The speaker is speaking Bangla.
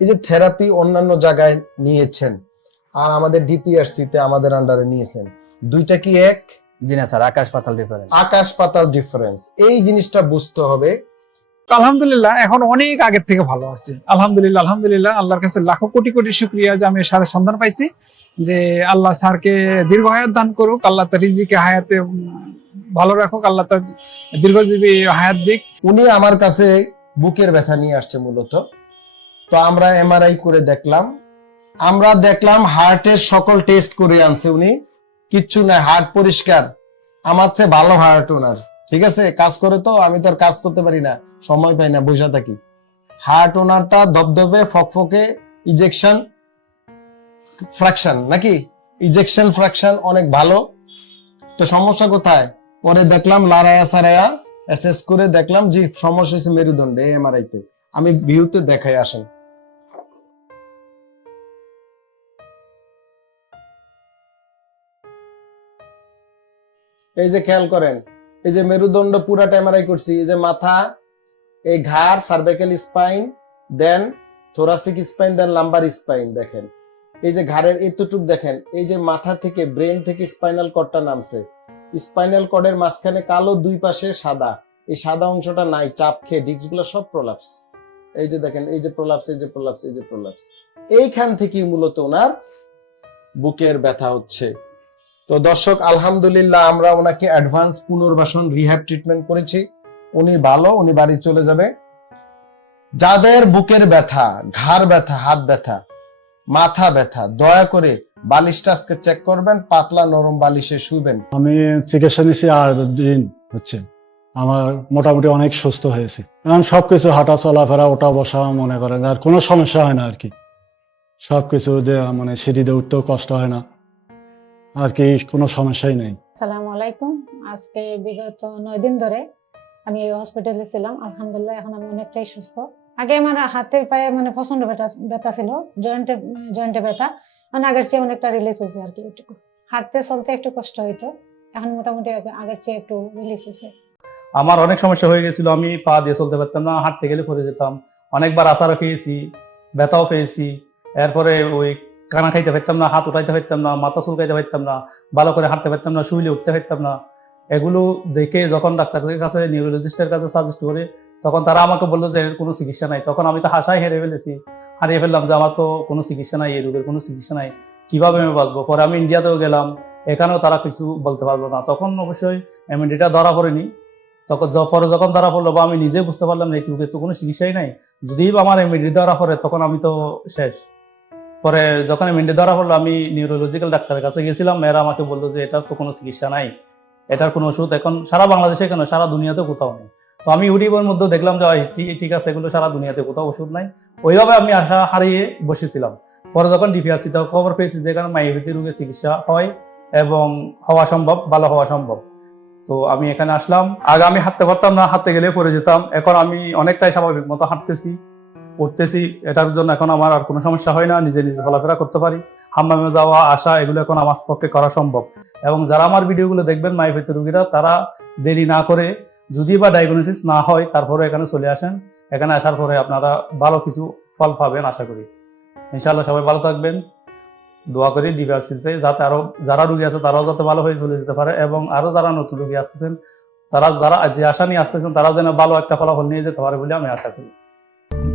এই যে থেরাপি অন্যান্য জায়গায় নিয়েছেন আর আমাদের ডিপিআরসি তে আমাদের আন্ডারে নিয়েছেন দুইটা কি এক? জি না স্যার আকাশ পাতাল ডিফারেন্স আকাশ পাতাল ডিফারেন্স এই জিনিসটা বুঝতে হবে। আলহামদুলিল্লাহ এখন অনেক আগের থেকে ভালো আছি। আলহামদুলিল্লাহ আলহামদুলিল্লাহ আল্লাহর কাছে লাখো কোটি কোটি শুক্রিয়া যে আমি সারের সন্ধান পাইছি যে আল্লাহ স্যারকে দীর্ঘ হায়াত দান করুক আল্লাহ তার রিজিকে হায়াতে ভালো রাখুক আল্লাহ তার দীর্ঘজীবী হায়াত দিক। উনি আমার কাছে বুকের ব্যথা নিয়ে আসছে মূলত। তো আমরা এমআরআই করে দেখলাম। আমরা দেখলাম হার্টের সকল টেস্ট করে আনছে উনি। কিচ্ছু না হার্ট পরিষ্কার। আমার চেয়ে ভালো হার্ট ওনার। ঠিক আছে? কাজ করে তো, আমি তো আর কাজ করতে পারি না। সময় পাই না, বসে থাকি। হার্ট ওনারটা ধবধবে, ফকফকে ইজেকশন ফ্র্যাকশন নাকি? ইজেকশন ফ্র্যাকশন অনেক ভালো। তো সমস্যা কোথায়? পরে দেখলাম লারায়া সারায়া অ্যাসেস করে দেখলাম যে সমস্যা হয়েছে মেরুদণ্ডে এমআরআই তে। আমি ভিউতে দেখাই আসেন। এই যে খেয়াল করেন, এই যে মেরুদণ্ড পুরাটা এমআরআই করছি, এই যে মাথা, এই ঘাড় cervical spine then thoracic spine then lumbar spine দেখেন। এই যে ঘাড়ের এতটুক দেখেন, এই যে মাথা থেকে ব্রেন থেকে স্পাইনাল কর্ডটা নামছে। স্পাইনাল কর্ডের মাঝখানে কালো দুই পাশে সাদা, এই সাদা অংশটা নাই, চাপ খেয়ে ডিস্কগুলো সব প্রলাপস এই যে দেখেন, এই যে প্রলাপস এই যে প্রলাপস এই যে প্রলাপস এইখান থেকেই মূলত ওনার বুকের ব্যথা হচ্ছে। তো দর্শক, আলহামদুলিল্লাহ আমরা ওনাকে অ্যাডভান্স পুনর্বাসন রিহ্যাব ট্রিটমেন্ট করেছি। উনি ভালো, উনি বাড়ি চলে যাবে। যাদের বুকের ব্যথা, ঘাড় ব্যথা, হাত ব্যথা, মাথা ব্যথা, দয়া করে বালিশটা আজকে চেক করবেন, পাতলা নরম বালিশে শুবেন। আমি চিকিৎসা নিছি আর দিন হচ্ছে। আমার মোটামুটি অনেক সুস্থ হয়েছে। এখন সবকিছু হাঁটা, চলাফেরা ওটা বসা মনে করেন, আর কোনো সমস্যা হয় না আর কি। সবকিছু যে মানে সিঁড়িতে উঠতেও কষ্ট হয় না। আর কি কোনো সমস্যাই নেই। আসসালামু আলাইকুম। আজকে বিগত নয় দিন ধরে আমি এই হসপিটালে ছিলাম। আলহামদুলিল্লাহ এখন আমি অনেকটাই সুস্থ। আগে আমার হাতে পায়ে মানে প্রচণ্ড ব্যথা ব্যথা ছিল জয়েন্টে জয়েন্টে ব্যথা। মানে আগের চেয়ে অনেকটা রিলিজ হয়েছে আর কি একটু। হাঁটতে চলতে একটু কষ্ট হইতো। এখন মোটামুটি আগের চেয়ে একটু রিলিজ হয়েছে। আমার অনেক সমস্যা হয়ে গেছিল। আমি পা দিয়ে চলতে পারতাম না হাঁটতে গেলে পড়ে যেতাম। অনেকবার আচারও খেয়েছি ব্যথাও পেয়েছি। এরপরে ওই কানা খাইতে পারতাম না, হাত উঠাইতে পারতাম না, মাথা চুলকাইতে পারতাম না, ভালো করে হাঁটতে পারতাম না, শুইলে উঠতে পারতাম না। এগুলো দেখে যখন ডাক্তারের কাছে নিউরোলজিস্টের কাছে সাজেস্ট করে, তখন তারা আমাকে বলল যে, এর কোনো চিকিৎসা নাই। তখন আমি তো হাসায় হেরে ফেলেছি। হারিয়ে ফেললাম যে, আমার তো কোনো চিকিৎসা নাই, এই রোগের কোনো চিকিৎসা নাই। কীভাবে আমি বাঁচবো? পরে আমি ইন্ডিয়াতেও গেলাম। এখানেও তারা কিছু বলতে পারল না। তখন অবশ্যই এমএনডিটা ধরা পড়েনি। তখন পরে যখন ধরা পড়ল বা আমি নিজে বুঝতে পারলাম এই রোগের তো কোনো চিকিৎসাই নাই। যদি আমার এমএনডি ধরা পড়ে, তখন আমি তো শেষ। পরে যখন এমএনডি ধরা পড়ল, আমি নিউরোলজিক্যাল ডাক্তারের কাছে গেছিলাম এরা আমাকে বলল যে এটার তো কোনো চিকিৎসা নাই। এটার কোনো ওষুধ এখন সারা বাংলাদেশে কেন? সারা দুনিয়াতে কোথাও নেই। তো আমি ইউটিউবের মধ্যে দেখলাম যে ঠিক- আছে, এগুলো সারা দুনিয়াতে কোথাও ওষুধ নাই। ওইভাবে আমি আশা হারিয়ে বসেছিলাম। পরে যখন ডিপিআরসিতে খবর পেয়েছি যে এখানে মাইভিটি রোগের চিকিৎসা হয় এবং হওয়া সম্ভব, ভালো হওয়া সম্ভব। তো আমি এখানে আসলাম। আগে আমি হাঁটতে পারতাম না, হাঁটতে গেলে পড়ে যেতাম। এখন আমি অনেকটাই স্বাভাবিক মতো হাঁটতেছি। উঠতেছি এটার জন্য এখন আমার আর কোনো সমস্যা হয় না, নিজে নিজে চলাফেরা করতে পারি। হাম্মামে যাওয়া, আসা, এগুলো এখন আমার পক্ষে করা সম্ভব। এবং যারা আমার ভিডিওগুলো দেখবেন মাইভিটি রুগীরা, তারা দেরি না করে যদি বা ডায়াগনোসিস না হয়, তারপরে এখানে চলে আসেন। এখানে আসার পরে আপনারা ভালো কিছু ফল পাবেন, আশা করি। ইনশাআল্লাহ সবাই ভালো থাকবেন। দোয়া করি ডিভার্সিতে যাতে আরও যারা রুগী আছে, তারাও যাতে ভালো হয়ে চলে যেতে পারে এবং আরও যারা নতুন রুগী আসতেছেন, তারা যারা যে আশা নিয়ে আসতেছেন তারা যেন ভালো একটা ফলাফল নিয়ে যেতে পারে বলে আমি আশা করি।